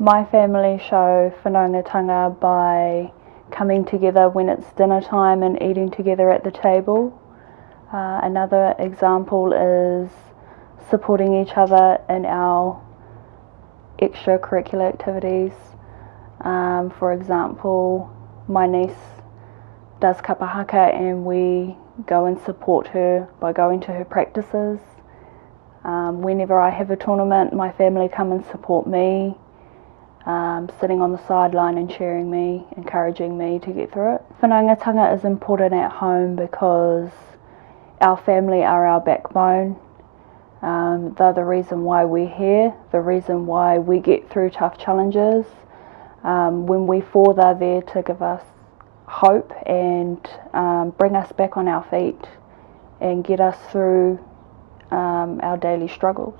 My family show Whanangatanga by coming together when it's dinner time and eating together at the table. Another example is supporting each other in our extracurricular activities. For example, my niece does kapahaka and we go and support her by going to her practices. Whenever I have a tournament, my family come and support me, sitting on the sideline and cheering me, encouraging me to get through it. Whanangatanga is important at home because our family are our backbone. They're the reason why we're here, the reason why we get through tough challenges. When we fall, they're there to give us hope and bring us back on our feet and get us through our daily struggles.